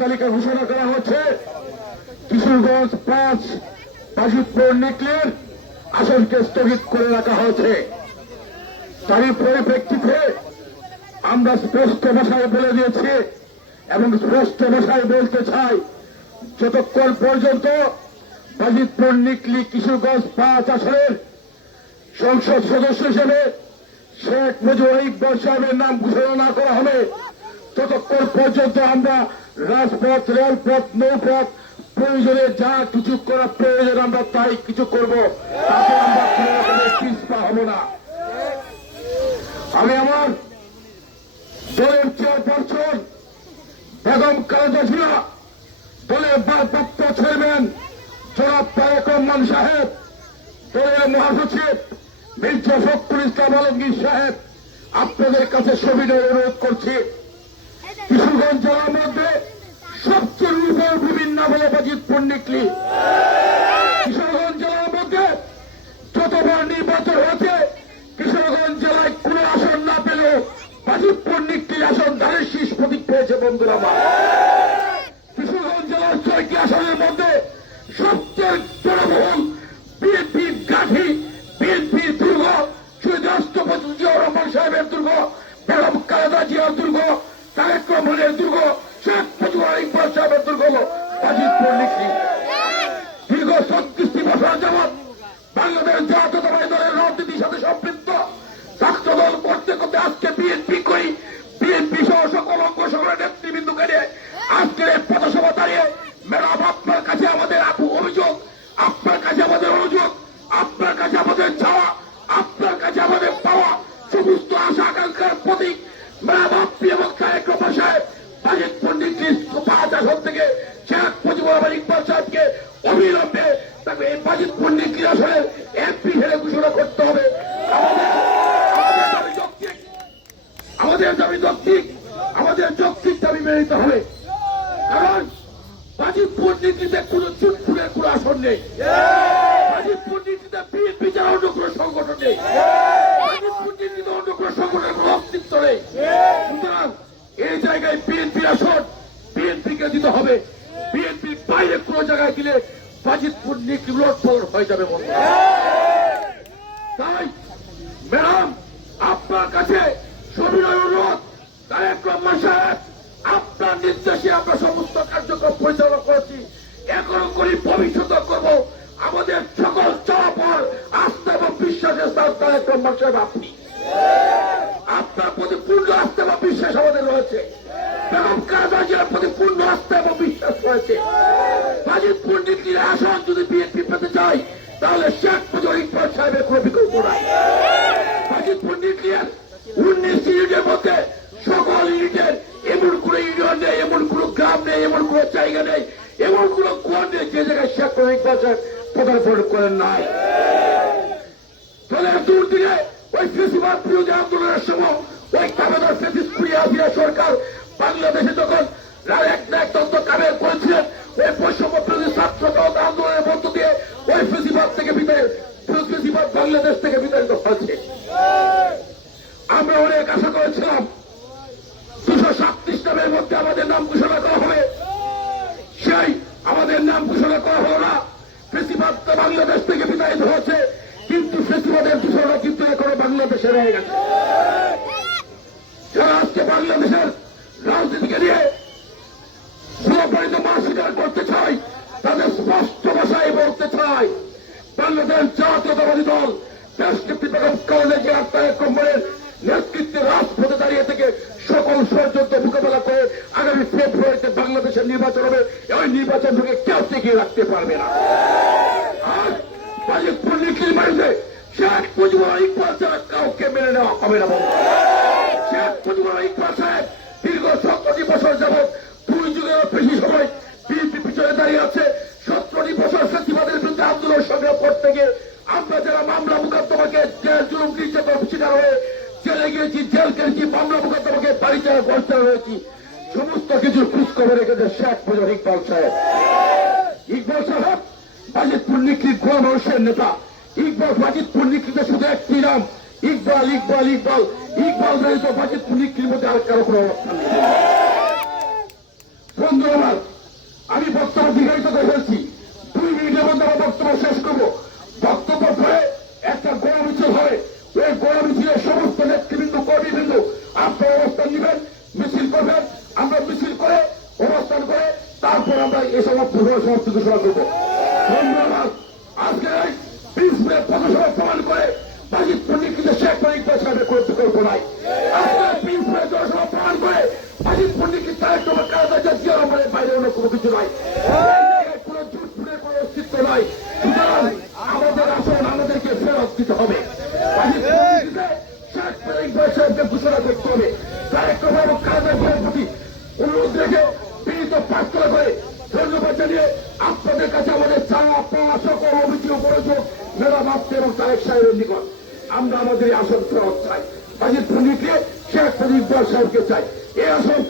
তালিকা ঘোষণা করা হচ্ছে। কিশোরগঞ্জ 5 বাজিতপুর নিকলির আসনকে স্থগিত করে রাখা হয়েছে। তারই পরিপ্রেক্ষিতে আমরা স্পষ্ট ভাষায় বলে দিয়েছি এবং স্পষ্ট ভাষায় বলতে চাই, যতক্ষণ পর্যন্ত বাজিতপুর নিকলি কিশোরগঞ্জ 5 আসনের সংসদ সদস্য হিসেবে শেখ মুজিবুর ইকবাল সাহেবের নাম ঘোষণা না করা হবে, ততক্ষণ পর্যন্ত আমরা রাজপথ, রেলপথ, নৌপথ প্রয়োজনে যা কিছু করা প্রয়োজন আমরা তাই কিছু করব, তাতে আমরা কোনো রকমের পিছপা হব না। আমি আমার দলের চেয়ারপারসন বেগম খালেদা জিয়া, দলের ভারপ্রাপ্ত চেয়ারম্যান জনাব তারেক রহমান সাহেব, দলের মহাসচিব মির্জা ফখরুল ইসলাম আলমগীর সাহেব, আপনাদের কাছে সবিনয় অনুরোধ করছি, কিশোরগঞ্জ জেলার মধ্যে সবচেয়ে দুর্বল বিভিন্ন বলে বাজিতপুর নিকলি। কিশোরগঞ্জ জেলার মধ্যে যতবার নির্বাচন হয়েছে, কিশোরগঞ্জ জেলায় কোন আসন না পেলেও বাজিতপুর নিকলি আসন ধানের শীষ প্রতীক পেয়েছে। বন্ধুরা আমার, কিশোরগঞ্জ জেলার 6টি আসনের মধ্যে সবচেয়ে জনবহুল বিএনপির গাঠি, বিএনপির দুর্গ, শহীদ রাষ্ট্রপতি জিয়াউর রহমান সাহেবের দুর্গ, বেগম খালেদা জিয়ার দুর্গ, তারেক রহমানের দুর্গ, শেখ মুজিবুর ইকবাল সাহেবের দুর্গ হল বাজিতপুর নিকলি। দীর্ঘ 36টি বছর যাবৎ বাংলাদেশ জাতীয়তাবাদী দলের রাজনীতির সাথে সম্পৃক্ত ছাত্র দল করতে করতে আজকে বিএনপি করি, বিএনপি সহ সকল অঙ্গ সকলের নেতৃবৃন্দকে নিয়ে আজকের এই পথসভা দাঁড়িয়ে ম্যাডাম আপনার কাছে আমাদের অভিযোগ, আপনার কাছে আমাদের অনুযোগ, আপনার কাছে আমাদের চাওয়া, আপনার কাছে আমাদের পাওয়া সমস্ত আশা আকাঙ্ক্ষার প্রতীক ম্যাডাম আপনি এবং তারেক রহমান সাহেব বাজিতপুর নিকলি 5 আসন থেকে শেখ মুজিবুর ইকবাল সাহেবকে অবিলম্বে তাকে এই বাজিতপুর নিকলি আসনের এমপি হিসেবে ঘোষণা করতে হবে। আমাদের দাবি যৌক্তিক, আমাদের যৌক্তিক দাবি মেনে নিতে হবে, কারণ বাজিতপুর নিকলিতে কোন চুটফুটের কোন আসন নেই। বাজিতপুর নিকলিতে বিএনপি ছাড়া অন্য কোন সংগঠন নেই। বাজিতপুর নিকলিতে অন্য কোন সংগঠনের কোন অস্তিত্ব নেই। সুতরাং এই জায়গায় বিএনপির আসন বিএনপিকে দিতে হবে। বিএনপির বাইরে কোন জায়গায় দিলে বাজিতপুর নিকলি উলটপালট হয়ে যাবে। তাই ম্যাডাম আপনার কাছে সবিনয় অনুরোধ, তারেক রহমান সাহেব আপনার নির্দেশে আমরা সমস্ত কার্যক্রম পরিচালনা করেছি, এখনো করি, ভবিষ্যৎ করব। আমাদের সকল চলাফল আস্থা এবং বিশ্বাসের স্থান তারেক রহমান সাহেব আপনি, আপনার প্রতি পূর্ণ আস্থা এবং বিশ্বাস আমাদের রয়েছে। বেগম খালেদা জিয়ার প্রতি পূর্ণ আস্থা এবং বিশ্বাস রয়েছে। বাজিতপুর নিকলির আসন যদি বিএনপি পেতে চাই, তাহলে শেখ মুজিবুর ইকবাল সাহেবের কোন বিকল্প নাই। বাজিতপুর নিকলির 19 ইউনিটের মধ্যে সকল ইউনিটের এমন কোন ইউনিয়ন নেই, এমন কোন গ্রাম নেই, এমন কোন জায়গা নেই, এমন কোন কোয়ার নেই যে জায়গায় শেখ মুজিবুর ইকবাল সাহেব পদার্পণ করেন নাই। দলের দূর দিকে ওই ফেসিবাদ বিরোধী আন্দোলনের সময় ওই কাবেদার ফেসিস কুড়িয়া সরকার বাংলাদেশে যখন একদন্ত কাবের করেছিলেন, ওই বৈষম্য বিরোধী ছাত্র আন্দোলনের মধ্য দিয়ে ওই ফেসিবাদ থেকে ফেসিবাদ বাংলাদেশ থেকে বিতাড়িত হয়েছে। আমরা অনেক আশা করেছিলাম 237 নামের মধ্যে আমাদের নাম ঘোষণা করা হবে, সেই আমাদের নাম ঘোষণা করা হলো না। ফেসিবাদ বাংলাদেশ থেকে বিতাড়িত হয়েছে, কিন্তু ফেসিবাদের দূষণও কিন্তু এখনো বাংলাদেশে রয়ে গেছে। যারা আজকে বাংলাদেশের রাজনীতিকে নিয়ে সুরক্ষিত মা স্বীকার করতে চাই, তাদের স্পষ্ট ভাষায় বলতে চাই, বাংলাদেশ জাতীয়তাবাদী দল দেশনেত্রী বেগম খালেদা জিয়া তারেক রহমানের নেতৃত্বে রাজপথে দাঁড়িয়ে থেকে সকল ষড়যন্ত্র মোকাবেলা করে আগামী ফেব্রুয়ারিতে বাংলাদেশের নির্বাচন হবে। ওই নির্বাচন থেকে কেউ টিকিয়ে রাখতে পারবে না। আর বাজিতপুর নিকলির বাড়িতে শেখ মুজিবুর ইকবাল ছাড়া কাউকে মেনে নেওয়া হবে না। শেখ মুজিবুর ইকবাল সাহেব দীর্ঘ 17টি বছর যাবৎ 2 যুগেরও বেশি সময় বিএনপি পিছনে দাঁড়িয়ে আছে। 17টি বছর ফেসিবাদের বিরুদ্ধে আন্দোলন সংগ্রাম করতে গিয়ে আমরা যারা মামলা মোকদ্দমাকে জেল জুলুম নির্যাতন শিকার হয়ে জেলে গিয়েছি, জেল কেটেছি, মামলা মোকদ্দমাকে বাড়ি ছাড়া ঘর হয়েছি, সমস্ত কিছুর খোঁজখবর রেখেছে শেখ মুজিবুর ইকবাল সাহেব। ইকবাল সাহেব বাজিতপুর নিকলির গোয়া মানুষের নেতা। ইকবাল বাজিতপুর নিকলিতে শুধু একটি নাম, ইকবাল ইকবাল ইকবাল ইকবাল ব্যতীত বাজিতপুর নিকলির মধ্যে আর কারো কোনো অবস্থান নেই। বন্ধু আমার, আমি বক্তব্য দীর্ঘায়িত করে ফেলছি, 2 মিনিটের মধ্যে আমার বক্তব্য শেষ করবো। বক্তব্য পরে একটা গণমিছিল হবে, ওই গণমিছিলের সমস্ত নেতৃবৃন্দ কর্মীবৃন্দ আপনারা অবস্থান নেবেন, মিছিল করবেন। আমরা মিছিল করে অবস্থান করে তারপর আমরা এই সমাপ্তি ঘোষণা করবো। ধন্যবাদ। আজকে প্রিন্সিপাল পথসভা প্রমাণ করে বাজিদ পণ্ডিতকে শেখ মালিক সাহেবের কোনো বিকল্প নাই। আজকে প্রিন্সিপাল জনসভা প্রমাণ করে বাজিদ পণ্ডিতকে তারেক রহমান কারাদা জিয়া রহমানের বাইরে অন্য কোনো কিছু নাই। কোনো জুটফুটের কোনো অস্তিত্ব নাই। সুতরাং আমাদের আসন আমাদেরকে ফেরত দিতে হবে। বাজিদ পণ্ডিতকে শেখ মালিক সাহেবকে ঘোষণা করতে হবে। তারেক রহমান এবং কারাদা জিয়ার প্রতি অনুরোধ রেখে বিনীত প্রার্থনা করে ধন্যবাদ জানিয়ে আপনাদের কাছে আমাদের চাওয়া পাওয়া সকল অভিযোগ অভিযোগ মেলা মাপতে এবং তারেক সাহেবের নিকট আমরা আমাদের এই আসন ফেরত চাই। বাজিদ পণ্ডিতকে শেখ মুজিবুর সাহেবকে চাই। এই আসন